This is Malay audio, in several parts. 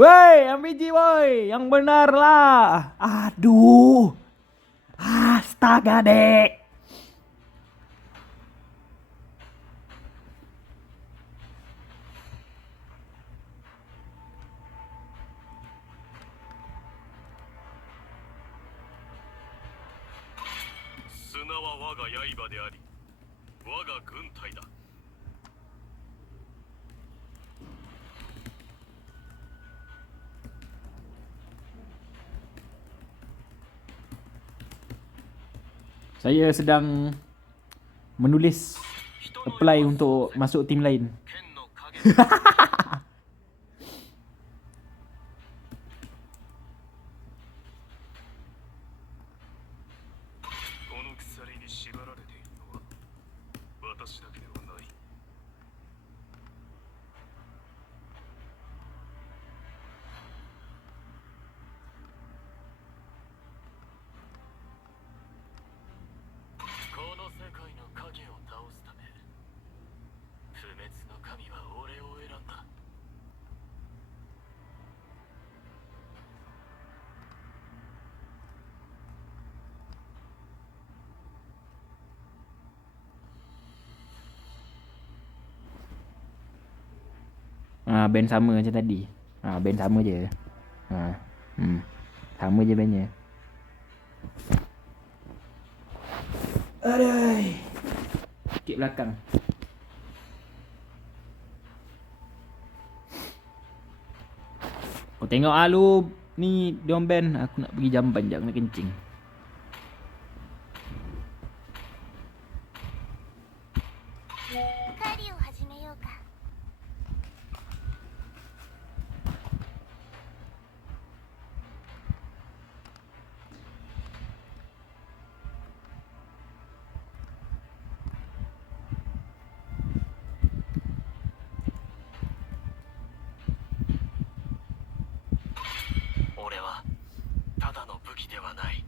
Woi, MPG woi, yang benar lah. Aduh, astaga dek. Saya sedang menulis apply untuk masuk tim lain. Band sama macam tadi. Band sama je. Sama je bandnya. Aduh. Sikit belakang. Kau tengok lu ni diorang band. Aku nak pergi jamban jap, nak kencing. 狩りを始めようか。俺はただの武器ではない。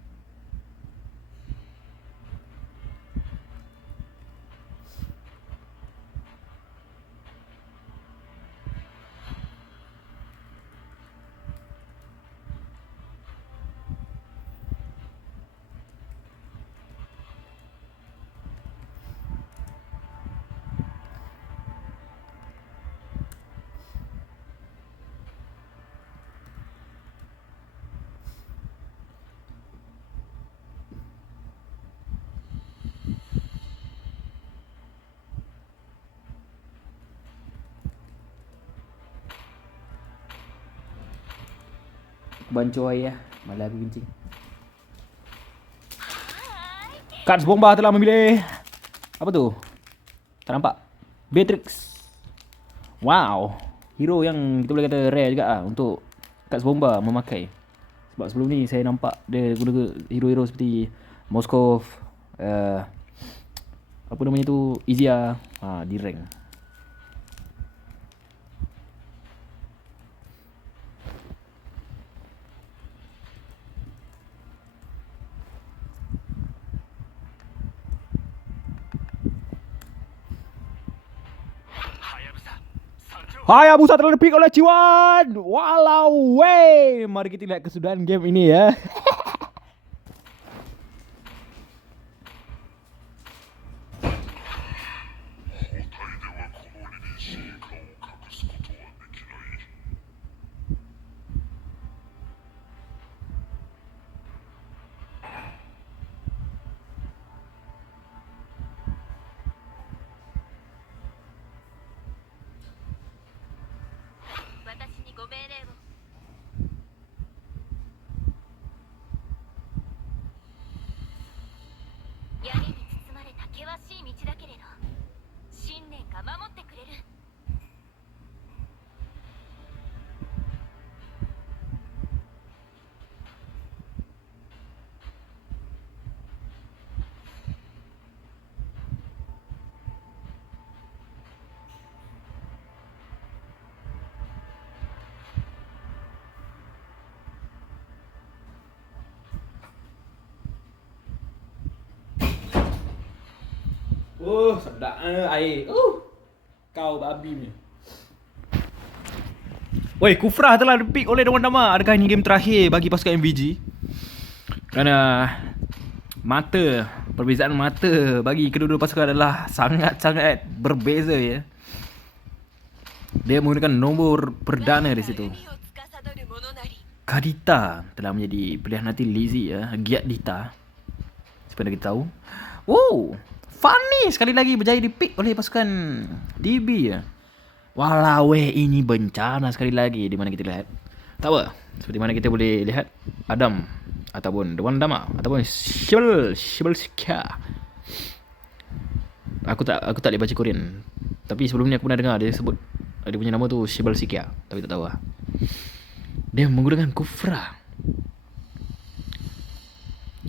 Bancuai ya, malah aku kencing. Kats Bomba telah memilih apa tu? Tak nampak. Beatrix. Wow, hero yang kita boleh kata rare juga untuk Kats Bomba memakai. Sebab sebelum ni saya nampak dia guna hero-hero seperti Moskov, apa namanya tu, Izia, di rank. Hayabusa telah di-pick oleh Ciwan. Walau wey. Mari kita lihat kesudahan game ini ya. Sedap air. Kau babi ni. Oi, Kufra telah dipick oleh Dewan Dama. Adakah ini game terakhir bagi pasukan MVG? Kerana perbezaan mata bagi kedua-dua pasukan adalah sangat-sangat berbeza ya. Dia menggunakan nombor perdana di situ. Kadita telah menjadi pilihan hati Lizzie ya. Giat Dita. Seperti kita tahu. Oh, Fanny sekali lagi berjaya dipick oleh pasukan DB ya. Walau ini bencana sekali lagi di mana kita lihat. Tak apa. Seperti mana kita boleh lihat Adam ataupun Dewan Dama ataupun Shibel Sika. Aku tak boleh baca Korean. Tapi sebelum ni aku pernah dengar dia sebut dia punya nama tu Shibel Sika, tapi tak tahu lah. Dia menggunakan Kufra.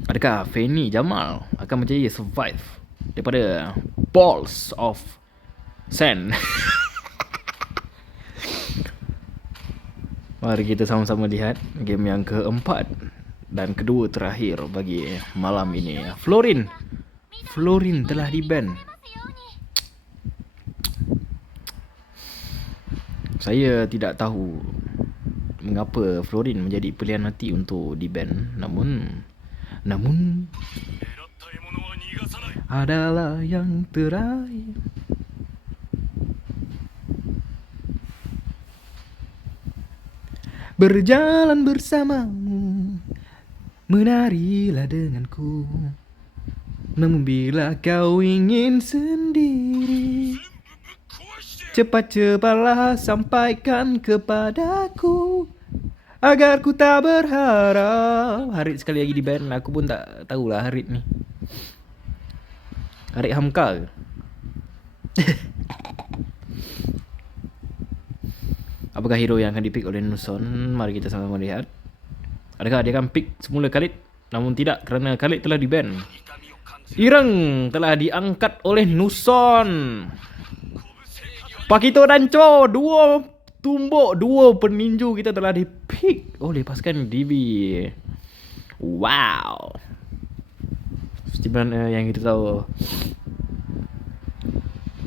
Adakah Fanny Jamal akan menjadi survive daripada Balls of Sand? Mari kita sama-sama lihat game yang keempat dan kedua terakhir bagi malam ini. Florin telah di-ban. Saya tidak tahu mengapa Florin menjadi pilihan hati untuk di-ban. Namun adalah yang terakhir. Berjalan bersamamu, menarilah denganku. Namun bila kau ingin sendiri, cepat-cepatlah sampaikan kepadaku, agar ku tak berharap. Harit sekali lagi di band. Aku pun tak tahulah Harit ni. Harit Hamka ke? Apakah hero yang akan dipick oleh Nuson? Mari kita sama-sama lihat. Adakah dia akan pick semula Khalid? Namun tidak, kerana Khalid telah di-ban. Ireng telah diangkat oleh Nuson. Pakito dan Cho, dua tumbuk, dua peninju kita telah dipick oleh pasukan DB. Wow. Seperti mana yang kita tahu,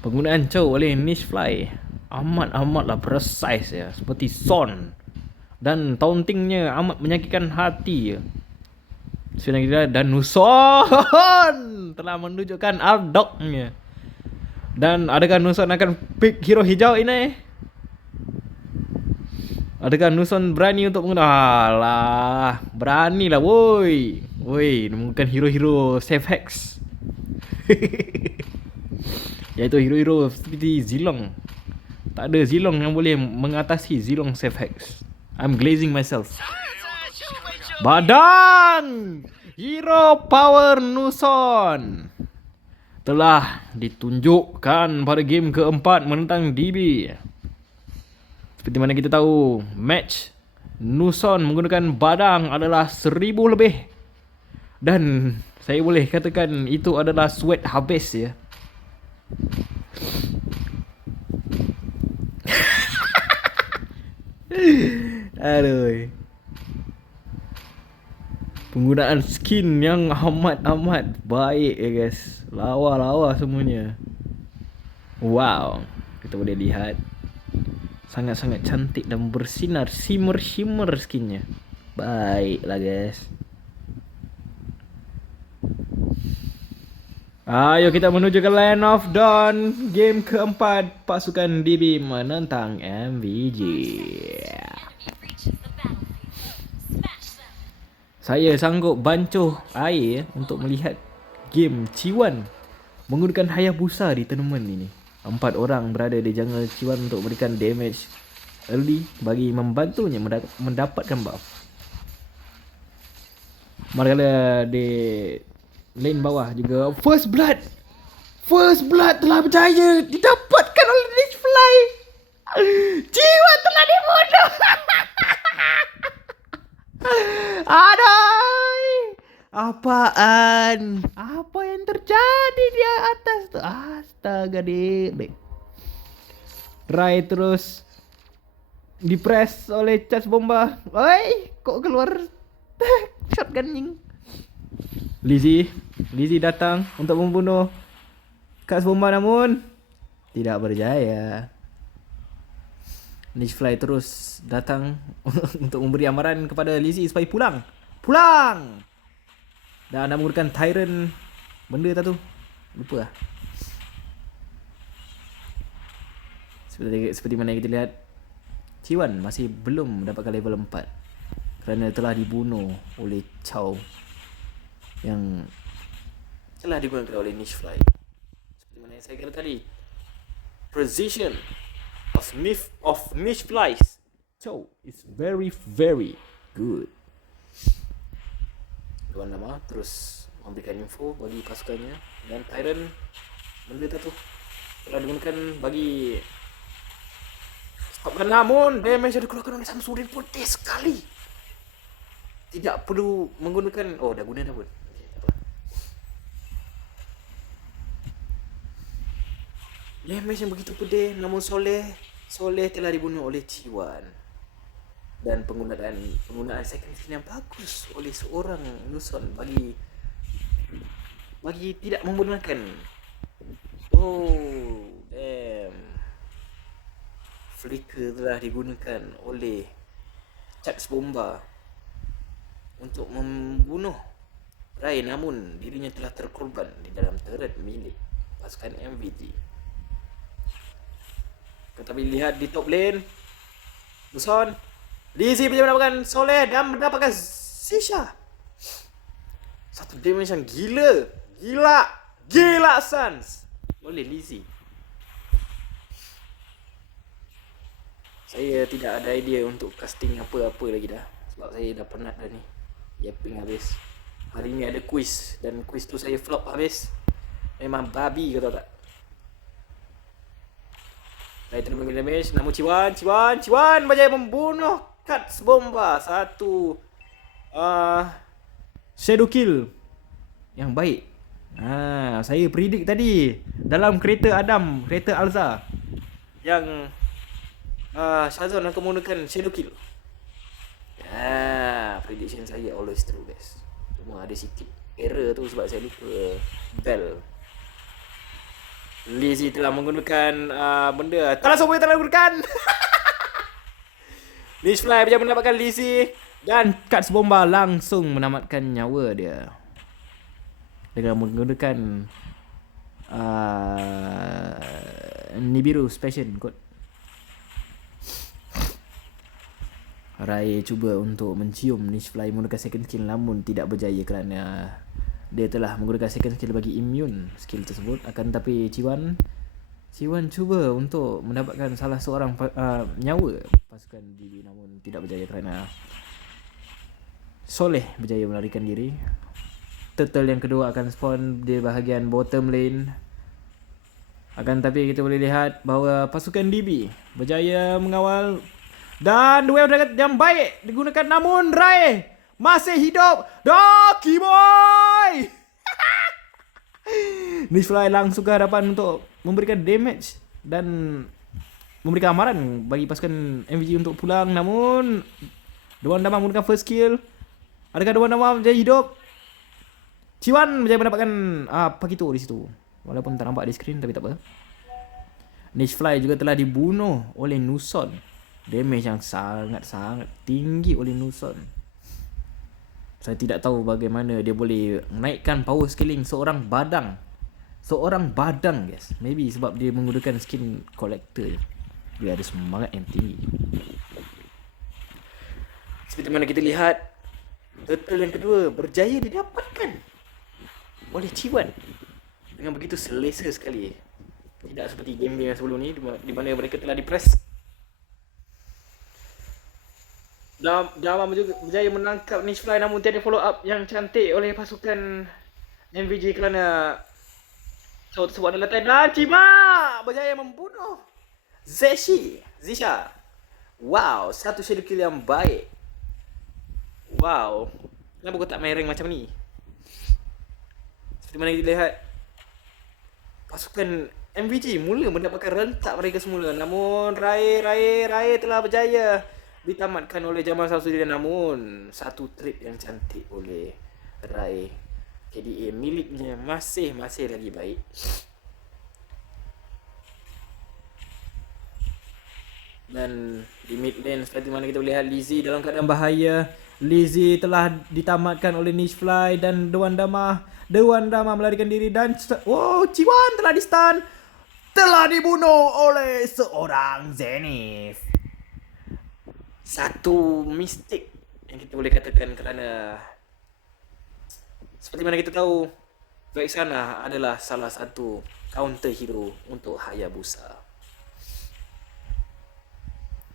penggunaan Cho oleh Niche Fly amatlah precise ya, seperti Son. Dan tauntingnya amat menyakitkan hati ya. Sebenarnya dan Nuson telah menunjukkan Ardognya. Dan adakah Nuson akan pick hero hijau ini? Adakah Nuson berani untuk menggunakan? Alah, beranilah woi. Woi, menemukan hero-hero safe hacks. Iaitu hero-hero seperti Zilong. Tak ada Zilong yang boleh mengatasi Zilong safe hacks. I'm glazing myself. Badang! Hero power Nuson telah ditunjukkan pada game keempat menentang DB. Seperti mana kita tahu, match Nuson menggunakan badang adalah 1000 lebih. Dan saya boleh katakan itu adalah sweat habis ya. Aduh. Penggunaan skin yang amat baik ya guys. Lawa-lawa semuanya. Wow. Kita boleh lihat sangat-sangat cantik dan bersinar, shimmer skinnya. Baiklah guys. Ayo kita menuju ke Land of Dawn. Game keempat, pasukan DB menentang MVG. Saya sanggup bancuh air untuk melihat game Ciwan menggunakan Hayabusa di tournament ini. 4 orang berada di jungle Ciwan untuk memberikan damage early bagi membantunya mendapatkan buff. Manakala di lane bawah juga First Blood telah berjaya didapatkan oleh Niche Fly. Ciwan telah dibunuh. Aduh, apaan? Apa yang terjadi di atas tu? Astaga dek. Rai terus dipress oleh charge bomba. Oi, kok keluar shotgun nying. Lizzie datang untuk membunuh charge bomba namun tidak berjaya. Niche Fly terus datang untuk memberi amaran kepada Lizzie supaya pulang. Pulang! Dan anda menggunakan Tyrant. Benda tak tu? Lupa lah. Seperti mana yang kita lihat, Ciwan masih belum mendapatkan level 4 kerana telah dibunuh oleh Chow yang telah digunakan oleh Niche Fly. Seperti mana yang saya kata tadi, precision of Niche Flies Chow is very good. Tuan nama terus memberikan info bagi pasukannya, dan Tyrant benda tu telah digunakan bagi stopkan, namun damage yang dikeluarkan oleh Samsudin putih sekali. Tidak perlu menggunakan, dah guna dah pun. Damage yang begitu pedih, namun Soleh telah dibunuh oleh Ciwan. Dan penggunaan second skin yang bagus oleh seorang Nuson bagi tidak menggunakan. Oh, damn. Flicker telah digunakan oleh Charge Bomba untuk membunuh Rai, namun dirinya telah terkorban di dalam turret milik pasukan MVG. Tetapi lihat di top lane, Nuson, Lizzie bisa mendapatkan Soleh dan mendapatkan Zisha. Satu damage yang gila Sans oleh Lizzie. Saya tidak ada idea untuk casting apa-apa lagi dah, sebab saya dah penat dah ni. Yapping habis. Hari ni ada quiz, dan quiz tu saya flop habis. Memang babi, kau tahu tak? Saya terus mengambil damage, namun Ciwan berjaya membunuh Cuts Bomba. Satu shadow kill yang baik. Saya predict tadi dalam kereta Adam, kereta Alza, yang Shazon akan menggunakan shadow kill. Prediction saya always true, guys. Cuma ada sikit error tu sebab saya lupa bell. Lizzie telah menggunakan benda. Tak semua telah menggunakan. Niche Fly bisa mendapatkan Lizzie, dan Cuts Bomba langsung menamatkan nyawa dia dengan menggunakan Nibiru Special Code. Rai cuba untuk mencium Niche Fly menggunakan second skill, namun tidak berjaya kerana dia telah menggunakan second skill bagi immune skill tersebut. Akan tetapi Ciwan cuba untuk mendapatkan salah seorang nyawa pasukan DB, namun tidak berjaya kerana Soleh berjaya melarikan diri. Turtle yang kedua akan spawn di bahagian bottom lane. Akan tetapi kita boleh lihat bahawa pasukan DB berjaya mengawal, dan dua yang baik digunakan, namun Rai masih hidup. Doki boy. Niche Fly langsung ke hadapan untuk memberikan damage dan memberikan amaran bagi pasukan MVG untuk pulang, namun Dewan Damam menggunakan first kill. Adakah Dewan Damam menjadi hidup? Ciwan menjadi mendapatkan Pakito di situ, walaupun tak nampak di screen, tapi tak apa. Niche Fly juga telah dibunuh oleh Nuson. Damage yang sangat tinggi oleh Nuson. Saya tidak tahu bagaimana dia boleh naikkan power scaling seorang badang, guys. Maybe sebab dia menggunakan skin collector. Dia ada semangat yang tinggi. Seperti mana kita lihat, turtle yang kedua berjaya didapatkan oleh Ciwan dengan begitu selesa sekali. Tidak seperti game-game yang sebelum ni di mana mereka telah dipress. Damam juga berjaya menangkap Niche Fly, namun tiada follow up yang cantik oleh pasukan MVG kerana show tersebut adalah Thailand. Cima berjaya membunuh Zisha. Wow, satu shadow kill yang baik. Wow, kenapa kau tak main rank macam ni? Seperti mana kita lihat, pasukan MVG mula mendapatkan rentak mereka semula, namun Rai telah berjaya ditamatkan oleh Jamal Samsudin, namun satu trade yang cantik oleh Rai. KDA miliknya masih lagi baik. Dan di mid lane seperti mana kita boleh lihat Lizzie dalam keadaan bahaya. Lizzie telah ditamatkan oleh Nishfly dan Dewan Dama. Dewan Dama melarikan diri dan Ciwan telah di stun. Telah dibunuh oleh seorang Zenith. Satu mistik yang kita boleh katakan kerana seperti mana kita tahu Vexana adalah salah satu counter hero untuk Hayabusa.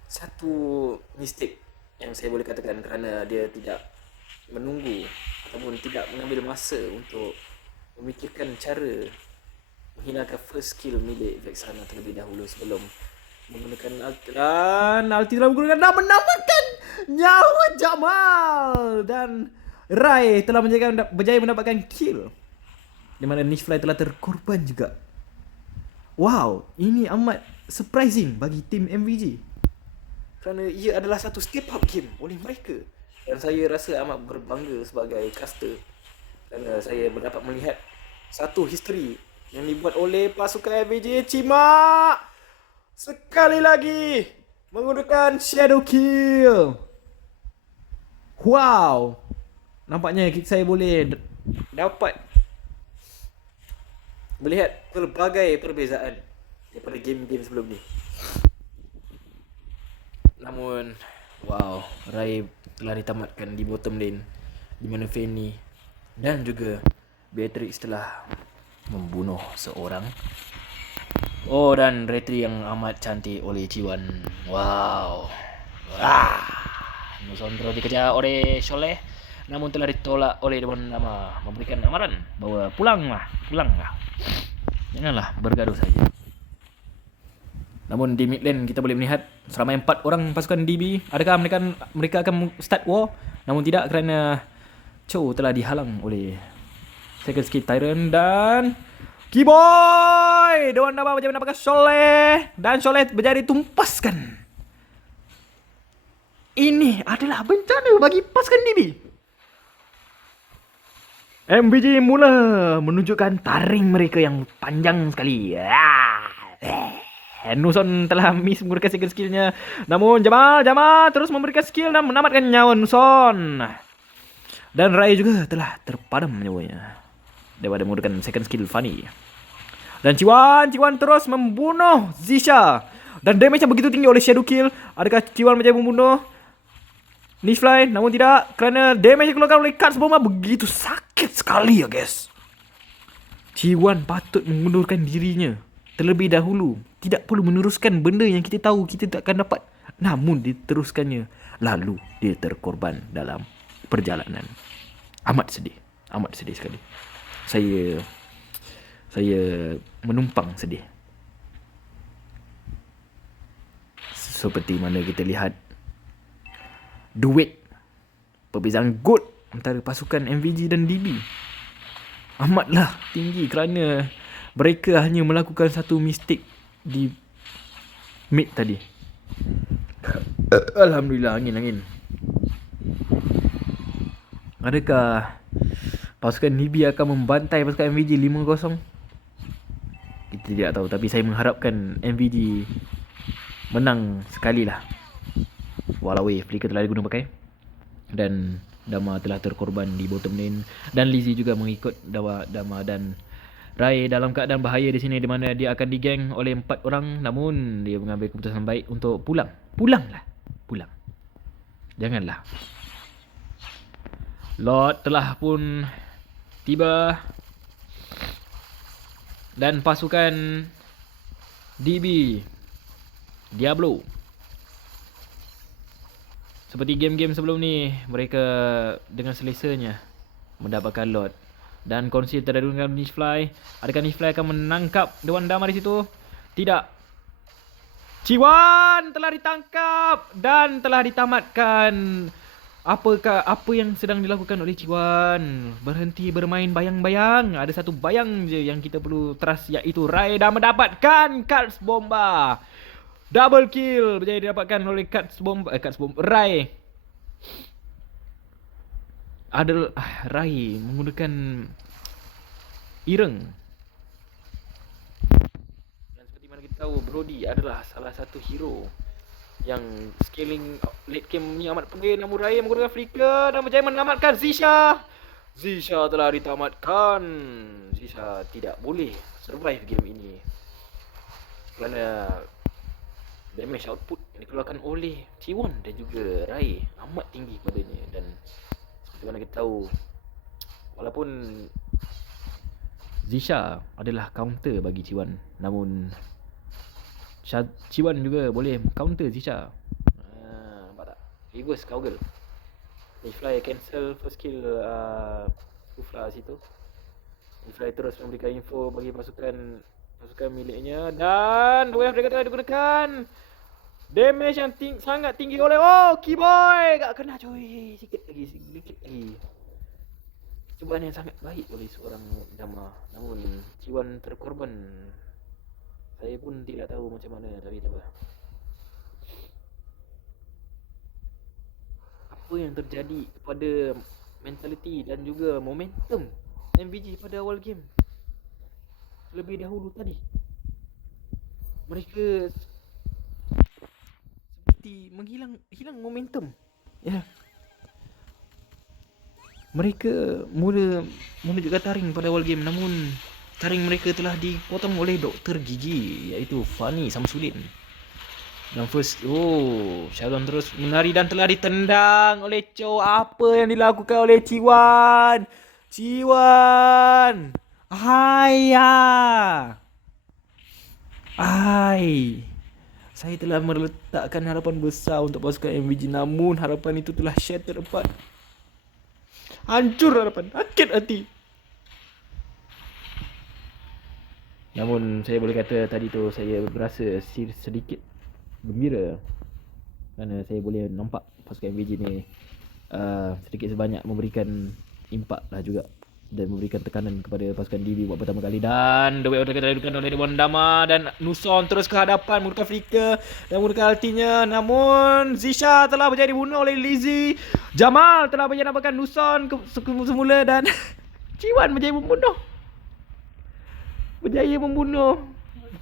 Satu mistik yang saya boleh katakan kerana dia tidak menunggu ataupun tidak mengambil masa untuk memikirkan cara menghilangkan first skill milik Vexana terlebih dahulu sebelum menggunakan ulti. Dan ulti telah menggunakan dan menamatkan nyawa Jamal. Dan Rai telah berjaya mendapatkan kill, di mana Nishfly telah terkorban juga. Wow, ini amat surprising bagi tim MVG kerana ia adalah satu step up game oleh mereka. Dan saya rasa amat berbangga sebagai caster kerana saya dapat melihat satu history yang dibuat oleh pasukan MVG. Cima sekali lagi menggunakan shadow kill. Wow, nampaknya saya boleh dapat melihat pelbagai perbezaan daripada game-game sebelum ni. Namun, wow, Rai telah ditamatkan di bottom lane, di mana Fanny dan juga Beatrix telah membunuh seorang. Oh, dan retry yang amat cantik oleh Ciwan. Wow. Nuson terus dikejar oleh Sholeh, namun telah ditolak oleh Dewan Dama, memberikan amaran bahawa pulanglah. Janganlah bergaduh saja. Namun di mid lane kita boleh melihat seramai 4 orang pasukan DB. Adakah mereka akan start war? Namun tidak, kerana Cho telah dihalang oleh second skill Tyrant dan Keyboy. Dewan Dama berjaya mendapatkan Sholeh dan Sholeh berjaya ditumpaskan. Ini adalah bencana bagi pasukan DB. MVG mula menunjukkan taring mereka yang panjang sekali. Nuson telah miss menggunakan second skillnya. Namun Jamal terus memberikan skill dan menamatkan nyawa Nuson. Dan Rai juga telah terpadam nyawanya daripada menggunakan second skill Fanny. Dan Ciwan terus membunuh Zisha. Dan damage yang begitu tinggi oleh shadow kill. Adakah Ciwan berjaya membunuh Nishfly? Namun tidak, kerana damage yang dikeluarkan oleh Cats Bomba begitu sakit sekali ya guys. Ciwan patut mengundurkan dirinya terlebih dahulu. Tidak perlu meneruskan benda yang kita tahu kita tak akan dapat. Namun diteruskannya, lalu dia terkorban dalam perjalanan. Amat sedih sekali. Saya menumpang sedih. Seperti mana kita lihat duet perbezaan good antara pasukan MVG dan DB amatlah tinggi kerana mereka hanya melakukan satu mistik di mid tadi. Alhamdulillah, angin. Adakah pasukan DB akan membantai pasukan MVG 5-0? Kita tidak tahu, tapi saya mengharapkan MVG menang sekali lah. Walau flicker telah digunakan pakai dan Dama telah terkorban di bottom lane dan Lizzie juga mengikut Dama dan Rai dalam keadaan bahaya di sini, di mana dia akan digeng oleh 4 orang. Namun dia mengambil keputusan baik untuk pulang. Janganlah. Lord telah pun tiba dan pasukan DB Diablo, seperti game-game sebelum ni, mereka dengan selesanya mendapatkan Lord. Dan konsil terhadap dengan Nishfly. Adakah Nishfly akan menangkap Dewan Dama di situ? Tidak. Ciwan telah ditangkap dan telah ditamatkan. Apa yang sedang dilakukan oleh Ciwan? Berhenti bermain bayang-bayang. Ada satu bayang je yang kita perlu trust, iaitu Rai dah mendapatkan Cats Bomba. Double kill berjaya didapatkan oleh Cats Bomba Rai. Rai menggunakan ireng. Dan seperti mana kita tahu, Brody adalah salah satu hero yang scaling late game ni amat penting, namun Raya menggunakan flicker dan berjaya menamatkan Zisha. Zisha telah ditamatkan. Zisha tidak boleh survive game ini kerana damage output yang dikeluarkan oleh T1 dan juga Rai amat tinggi padanya. Dan seperti mana kita tahu, walaupun Zisha adalah counter bagi T1, namun T1 juga boleh counter Zisha. Nampak tak? Reverse cowgirl. Nifly cancel first kill Ufla situ. Nifly terus memberikan info bagi pasukan miliknya, dan wave mereka telah digunakan. Damage yang sangat tinggi oleh Keyboy. Tak kena coy. Sikit lagi. Cubaan yang sangat baik oleh seorang Dama. Namun Ciwan terkorban. Saya pun tidak tahu macam mana, tapi tak apa. Apa yang terjadi kepada mentality dan juga momentum MVG pada awal game lebih dahulu tadi? Mereka seperti hilang momentum. Ya. Mereka mula menunjukkan taring pada awal game, namun taring mereka telah dipotong oleh Dr. Gigi, iaitu Fani Samsudin. Dan first, Sharon terus menari dan telah ditendang oleh Cho. Apa yang dilakukan oleh Ciwan? Saya telah meletakkan harapan besar untuk pasukan MVG, namun harapan itu telah shattered apart. Hancur harapan, sakit hati. Namun saya boleh kata tadi tu saya berasa sedikit gembira kerana saya boleh nampak pasukan MVG ni sedikit sebanyak memberikan impak lah juga, dan memberikan tekanan kepada pasukan DB buat pertama kali. Dan the way order dilakukan oleh Dewan Dama, dan Nuson terus ke hadapan menggunakan flicker dan menggunakan ultinya. Namun Zisha telah berjaya dibunuh oleh Lizzie. Jamal telah berjaya nampakkan Nuson semula, dan Ciwan berjaya membunuh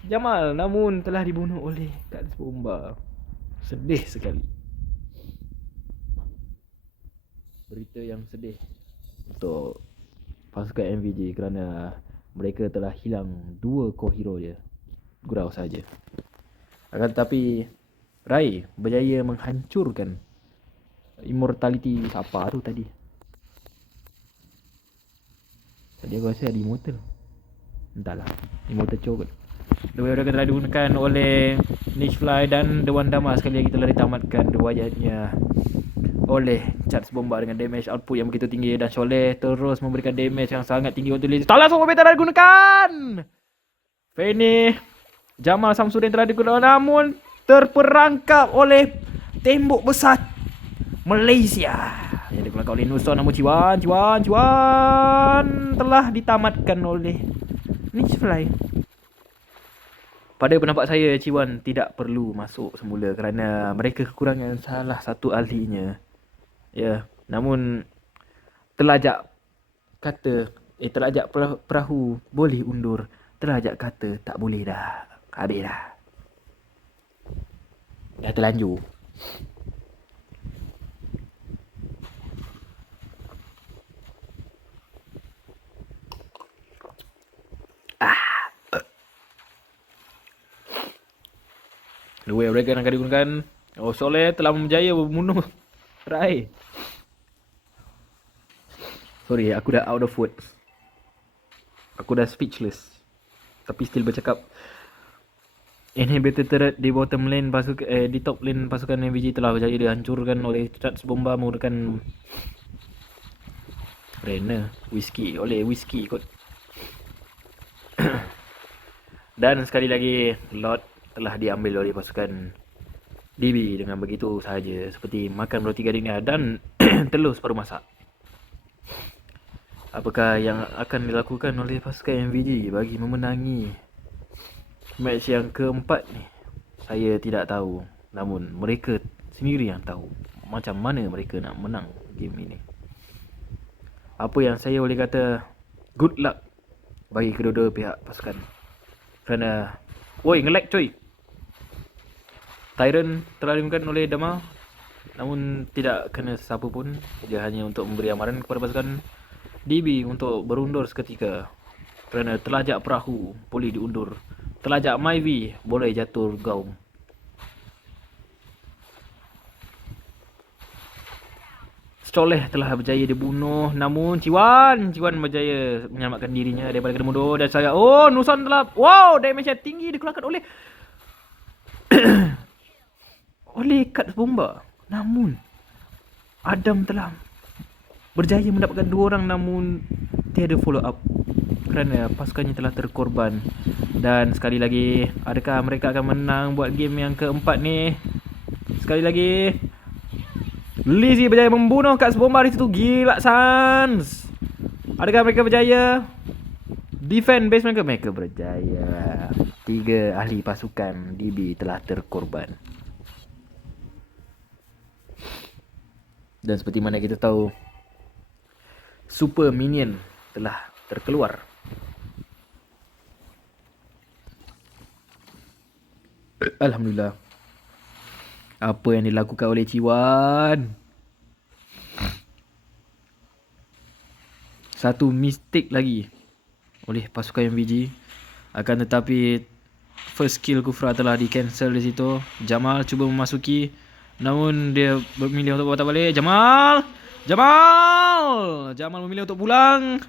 Jamal, namun telah dibunuh oleh Guts Bomba. Sedih sekali. Berita yang sedih untuk pasukan MVG kerana mereka telah hilang 2 core hero dia. Gurau saja. Akan tetapi Rai berjaya menghancurkan immortality siapa tu tadi. Tadi aku rasa ada immortal. Entahlah, immortal Chow kot. Dua orang telah digunakan oleh Nishfly, dan Dewan Dama sekali lagi telah ditamatkan riwayatnya oleh Charge Bomba dengan damage output yang begitu tinggi, dan Sholeh terus memberikan damage yang sangat tinggi untuk Liz. Talas Bomba telah digunakan. Fanny Jamal Samsudin telah digunakan, namun terperangkap oleh tembok besar Malaysia yang digunakan oleh Nuson. Namun Ciwan telah ditamatkan oleh Nishfly. Pada pendapat saya, Ciwan tidak perlu masuk semula kerana mereka kekurangan salah satu ahlinya. Ya, namun telajak perahu boleh undur, telajak kata tak boleh dah. Habis dah. Dah terlanjur. Dua Dragon akan digunakan. Soleh telah berjaya membunuh Rai. Sorry, aku dah out of words. Aku dah speechless. Tapi still bercakap. Inhibitor turret di bottom lane di top lane pasukan MVG telah berjaya dihancurkan oleh Charge Bomba menggunakan Whiskey kot. Dan sekali lagi Lord telah diambil oleh pasukan DB dengan begitu sahaja, seperti makan roti garingnya dan telur separuh masak. Apakah yang akan dilakukan oleh pasukan MVG bagi memenangi match yang keempat ni? Saya tidak tahu, namun mereka sendiri yang tahu macam mana mereka nak menang game ini. Apa yang saya boleh kata, good luck bagi kedua-dua pihak pasukan. Kerana nge-lag coy. Tyrant telah dimakan oleh Dama, namun tidak kena siapa pun. Dia hanya untuk memberi amaran kepada pasukan DB untuk berundur seketika. Kerana telajak perahu boleh diundur, telajak Myvi boleh jatuh gaung. Stoleh telah berjaya dibunuh, namun Ciwan berjaya menyelamatkan dirinya daripada kena mundur. Dan saya, Nuson telah, damage yang tinggi dikeluarkan oleh oleh Kat Bomba. Namun Adam telah berjaya mendapatkan 2 orang, namun tiada follow up kerana pasukannya telah terkorban. Dan sekali lagi, adakah mereka akan menang buat game yang keempat ni? Sekali lagi, Lizzie berjaya membunuh Kat Bomba di situ. Gila Sans. Adakah mereka berjaya defend base mereka? Mereka berjaya. 3 ahli pasukan DB telah terkorban. Dan seperti mana kita tahu, Super Minion telah terkeluar. Alhamdulillah. Apa yang dilakukan oleh Ciwan? Satu mistake lagi oleh pasukan MVG. Akan tetapi first kill Kufra telah di cancel di situ. Jamal cuba memasuki, namun dia memilih untuk patah balik. Jamal memilih untuk pulang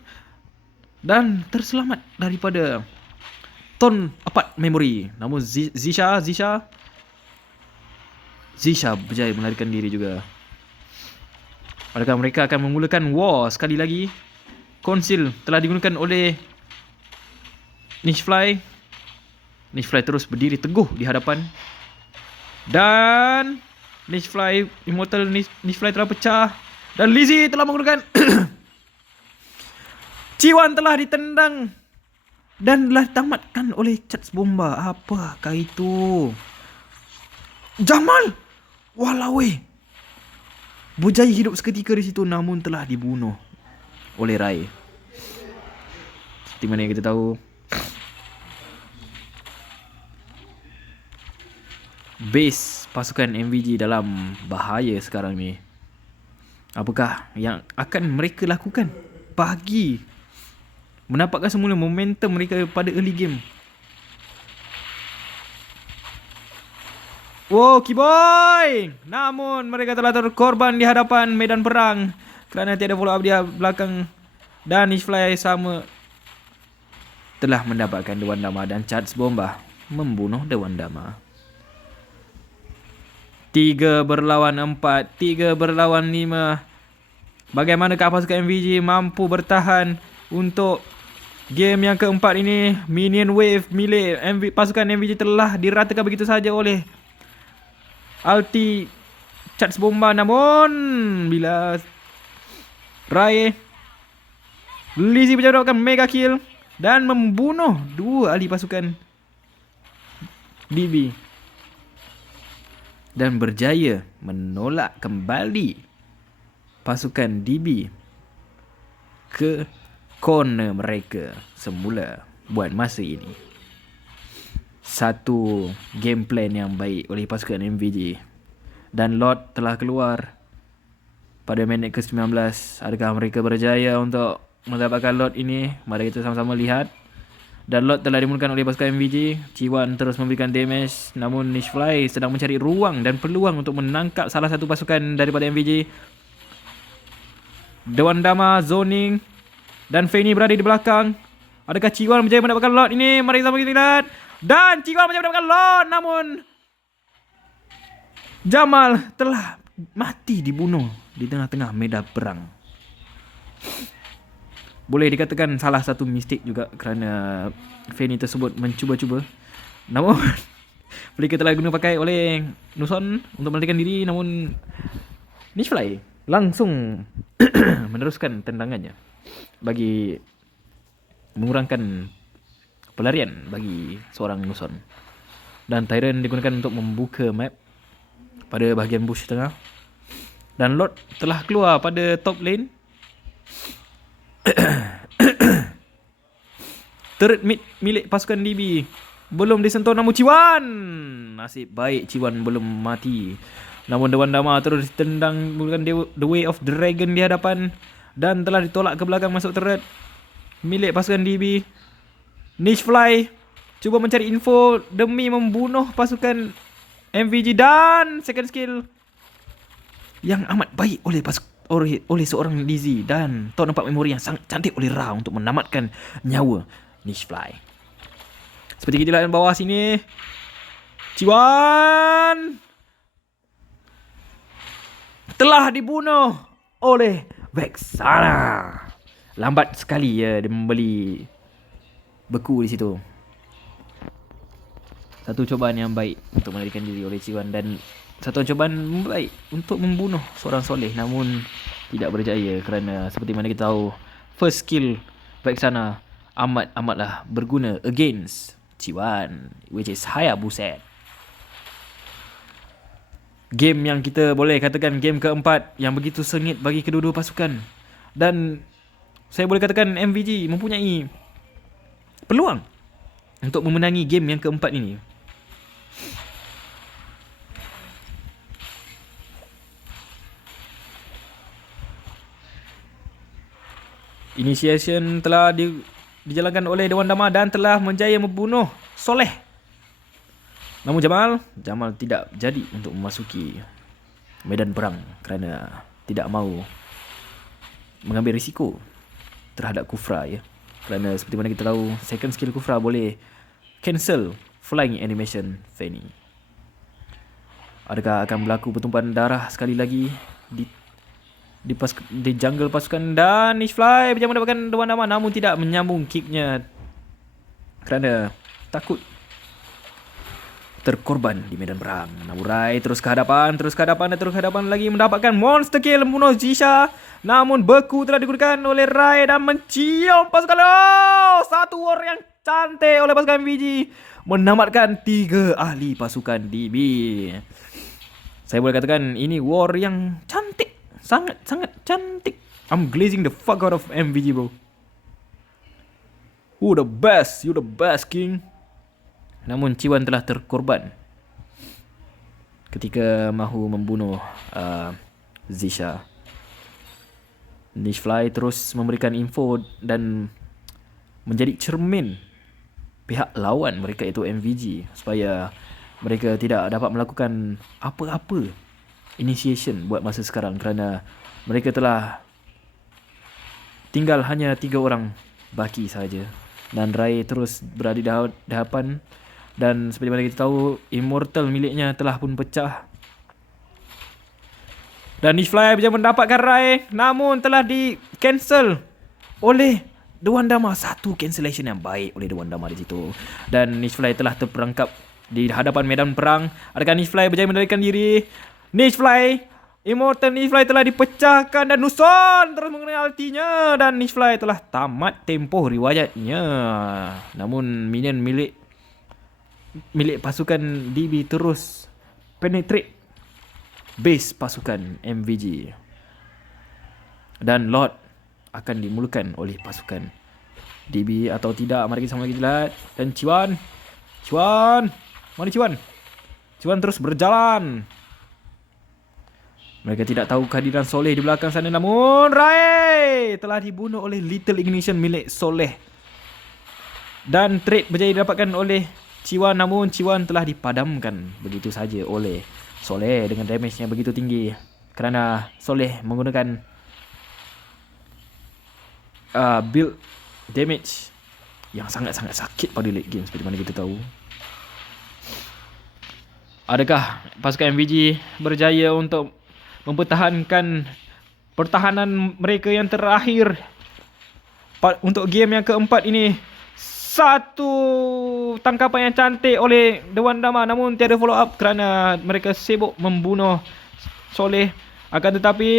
dan terselamat daripada ton apart memory. Namun Zisha berjaya melarikan diri juga. Adakah mereka akan memulakan war sekali lagi? Conceal telah digunakan oleh Nishfly. Nishfly terus berdiri teguh di hadapan. Dan Nishfly, Immortal Nishfly telah pecah. Dan Lizzie telah menggunakan Ciwan telah ditendang dan telah ditamatkan oleh Kat Bomba. Apakah itu? Jamal, walaui, berjaya hidup seketika di situ, namun telah dibunuh oleh Rai. Seperti mana yang kita tahu, base pasukan MVG dalam bahaya sekarang ni. Apakah yang akan mereka lakukan bagi mendapatkan semula momentum mereka pada early game? Kiboy! Namun mereka telah terkorban di hadapan medan perang kerana tiada follow up di belakang. Dan Nishfly sama telah mendapatkan Dewan Dama dan Kat Bomba membunuh Dewan Dama. 3 berlawan 4, 3 berlawan 5. Bagaimanakah pasukan MVG mampu bertahan untuk game yang keempat ini? Minion wave milik pasukan MVG telah diratakan begitu saja oleh ulti Kat Bomba. Namun bila Lizzie berjaya mendapatkan mega kill dan membunuh 2 ahli pasukan DB dan berjaya menolak kembali pasukan DB ke corner mereka semula buat masa ini. Satu game plan yang baik oleh pasukan MVG. Dan Lord telah keluar pada minit ke-19. Adakah mereka berjaya untuk mendapatkan Lord ini? Mari kita sama-sama lihat. Dan Lord telah dimulakan oleh pasukan MVG. Ciwan terus memberikan damage, namun Nishfly sedang mencari ruang dan peluang untuk menangkap salah satu pasukan daripada MVG. Dewan Dama zoning dan Fanny berada di belakang. Adakah Ciwan berjaya mendapatkan Lord ini? Mari sama kita lihat. Dan Ciwan berjaya mendapatkan Lord, namun Jamal telah mati dibunuh di tengah-tengah medan perang. Boleh dikatakan salah satu mistik juga kerana Fanny tersebut mencuba-cuba. Namun mereka telah guna pakai oleh Nuson untuk melarikan diri, namun Nishfly langsung meneruskan tendangannya bagi mengurangkan pelarian bagi seorang Nuson. Dan Tyrant digunakan untuk membuka map pada bahagian bush tengah. Dan Lord telah keluar pada top lane. Turret mid milik pasukan DB Belum disentuh namun Ciwan. Nasib baik Ciwan belum mati. Namun Dewan Dama terus ditendang menggunakan The Way of Dragon di hadapan. Dan telah ditolak ke belakang masuk turret milik pasukan DB. Niche Fly cuba mencari info demi membunuh pasukan MVG. Dan second skill yang amat baik oleh seorang Dizzy. Dan tahu nampak memori yang sangat cantik oleh Ra untuk menamatkan nyawa Niche Fly. Seperti kita lihat di bawah sini, Ciwan telah dibunuh oleh Vexana. Lambat sekali ya dia membeli beku di situ. Satu cubaan yang baik untuk melarikan diri oleh Ciwan dan satu cubaan baik untuk membunuh seorang soleh, namun tidak berjaya kerana seperti mana kita tahu first skill Vexana amatlah berguna against Ciwan, which is Hayabusa. Game yang kita boleh katakan game keempat yang begitu sengit bagi kedua-dua pasukan. Dan saya boleh katakan MVG mempunyai peluang untuk memenangi game yang keempat ini. Initiation telah dijalankan oleh Dewan Dama dan telah menjaya membunuh Soleh. Namun Jamal tidak jadi untuk memasuki medan perang kerana tidak mahu mengambil risiko terhadap Kufra ya. Kerana seperti mana kita tahu second skill Kufra boleh cancel flying animation Fanny. Adakah akan berlaku pertumpahan darah sekali lagi di jungle pasukan dan Niche Fly berjaya mendapatkan Dewan Dama namun tidak menyambung kicknya kerana takut terkorban di medan perang. Namun Rai terus ke hadapan lagi mendapatkan monster kill membunuh Zisha. Namun beku telah digunakan oleh Rai dan mencium pasukan. Satu war yang cantik oleh pasukan MVG menamatkan 3 ahli pasukan DB. Saya boleh katakan ini war yang cantik. Sangat cantik. I'm glazing the fuck out of MVG, bro. You the best, king. Namun Ciwan telah terkorban ketika mahu membunuh Zisha. Niche Fly terus memberikan info dan menjadi cermin pihak lawan mereka iaitu MVG supaya mereka tidak dapat melakukan apa-apa initiation buat masa sekarang kerana mereka telah tinggal hanya 3 orang baki saja. Dan Rai terus berada di hadapan dan seperti mana kita tahu immortal miliknya telah pun pecah. Dan Niche Fly bisa mendapatkan Rai namun telah di cancel oleh Dewan Dama. Satu cancellation yang baik oleh Dewan Dama di situ. Dan Niche Fly telah terperangkap di hadapan medan perang. Adakah Niche Fly berjaya melarikan diri? Immortal Niche Fly telah dipecahkan dan Nuson terus mengenai ultinya dan Niche Fly telah tamat tempoh riwayatnya. Namun minion milik pasukan DB terus penetrate base pasukan MVG dan Lord akan dimulakan oleh pasukan DB atau tidak. Mari kita sama lagi lihat. Dan Ciwan mana Ciwan? Ciwan terus berjalan. Mereka tidak tahu kehadiran Soleh di belakang sana. Namun Rai telah dibunuh oleh Little Ignition milik Soleh. Dan trade berjaya didapatkan oleh Ciwan. Namun Ciwan telah dipadamkan begitu saja oleh Soleh dengan damage yang begitu tinggi. Kerana Soleh menggunakan build damage yang sangat-sangat sakit pada late game seperti mana kita tahu. Adakah pasukan MVG berjaya untuk mempertahankan pertahanan mereka yang terakhir untuk game yang keempat ini? Satu tangkapan yang cantik oleh Dewan Dama namun tiada follow up kerana mereka sibuk membunuh Soleh. Akan tetapi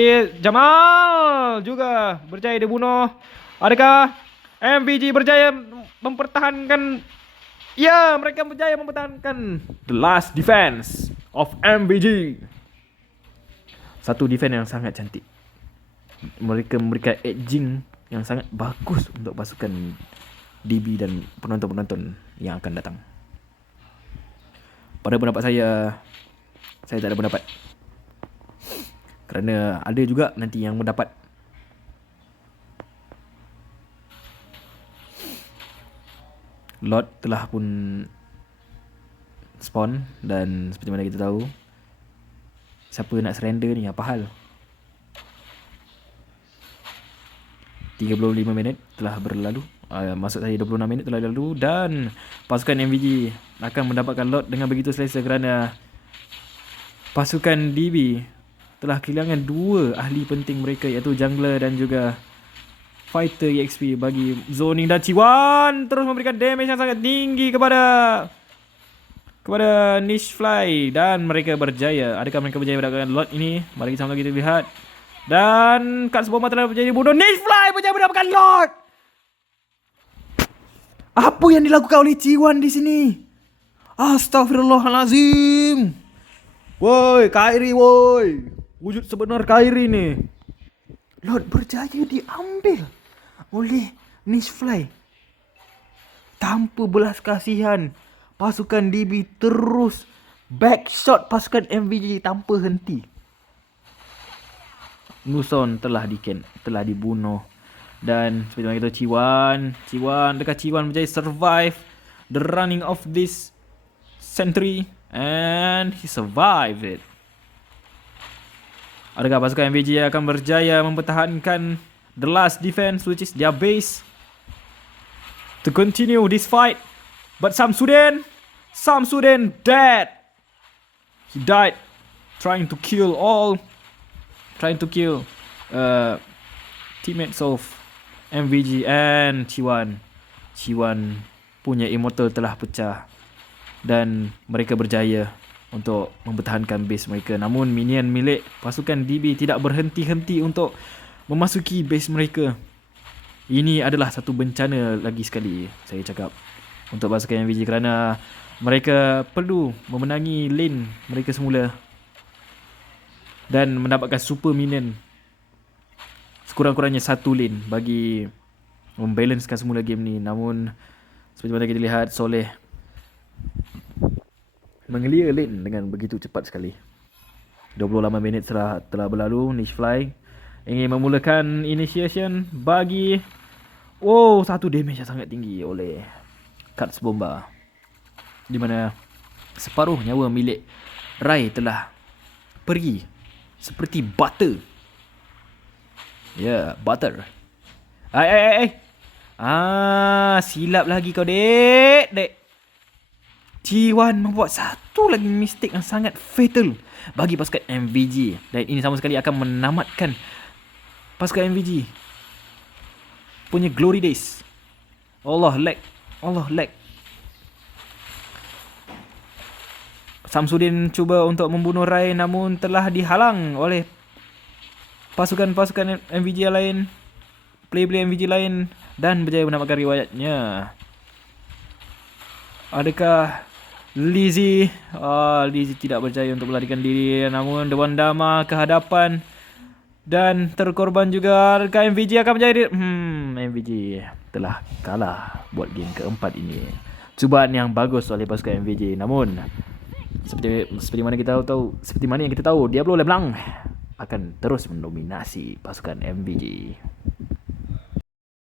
Jamal juga berjaya dibunuh. Adakah MVG berjaya mempertahankan? Ya, mereka berjaya mempertahankan the last defense of MVG. Satu defense yang sangat cantik. Mereka memberikan edging yang sangat bagus untuk pasukan DB dan penonton-penonton yang akan datang. pada pendapat saya tak ada pendapat. Kerana ada juga nanti yang mendapat. Lord telah pun spawn. Dan seperti mana kita tahu, siapa nak surrender ni, apa hal? 35 minit telah berlalu. Maksud saya 26 minit telah berlalu. Dan pasukan MVG akan mendapatkan Lord dengan begitu selesa kerana pasukan DB telah kehilangan 2 ahli penting mereka, iaitu jungler dan juga fighter EXP bagi zoning. Dan Ciwan terus memberikan damage yang sangat tinggi kepada Niche Fly. Dan mereka berjaya. Adakah mereka berjaya mendapatkan Lord ini? Mari sama kita lihat. Dan Kat Seboma telah berjaya bunuh. Niche Fly berjaya mendapatkan Lord. Apa yang dilakukan oleh Ciwan di sini? Astaghfirullahalazim. Woi, Kairi woi. Wujud sebenar Kairi ni. Lord berjaya diambil oleh Niche Fly. Tanpa belas kasihan, pasukan DB terus backshot pasukan MVG tanpa henti. Nuson telah dibunuh. Dan seperti mana kita adakah Ciwan berjaya survive the running of this century? And he survived it. Adakah pasukan MVG akan berjaya mempertahankan the last defense, which is their base, to continue this fight? But Samsudin dead. He died trying to kill teammates of MVG and Ciwan punya immortal telah pecah. Dan mereka berjaya untuk mempertahankan base mereka. Namun minion milik pasukan DB tidak berhenti-henti untuk memasuki base mereka. Ini adalah satu bencana lagi sekali, saya cakap, untuk pasukan MVG, kerana mereka perlu memenangi lane mereka semula dan mendapatkan super minion, sekurang-kurangnya satu lane bagi membalancekan semula game ni. Namun seperti mana kita lihat, Soleh mengelia lane dengan begitu cepat sekali. 28 minit telah berlalu. Niche Fly ingin memulakan initiation bagi satu damage yang sangat tinggi oleh Kat Sebomba, di mana separuh nyawa milik Rai telah pergi seperti butter. Ya, butter. Silap lagi kau, dek. Ciwan membuat satu lagi mistake yang sangat fatal bagi pasukan MVG. Dan ini sama sekali akan menamatkan pasukan MVG punya glory days. Allah lag. Samsudin cuba untuk membunuh Rai, namun telah dihalang oleh pasukan-pasukan MVG lain, player MVG lain, dan berjaya menamatkan riwayatnya. Adakah Lizzie tidak berjaya untuk melarikan diri, namun Dewan Dama ke hadapan dan terkorban juga. Adakah MVG akan berjaya? MVG telah kalah buat game keempat ini. Cubaan yang bagus oleh pasukan MVG, namun seperti mana yang kita tahu, Diablo LeBlanc akan terus mendominasi pasukan MVG.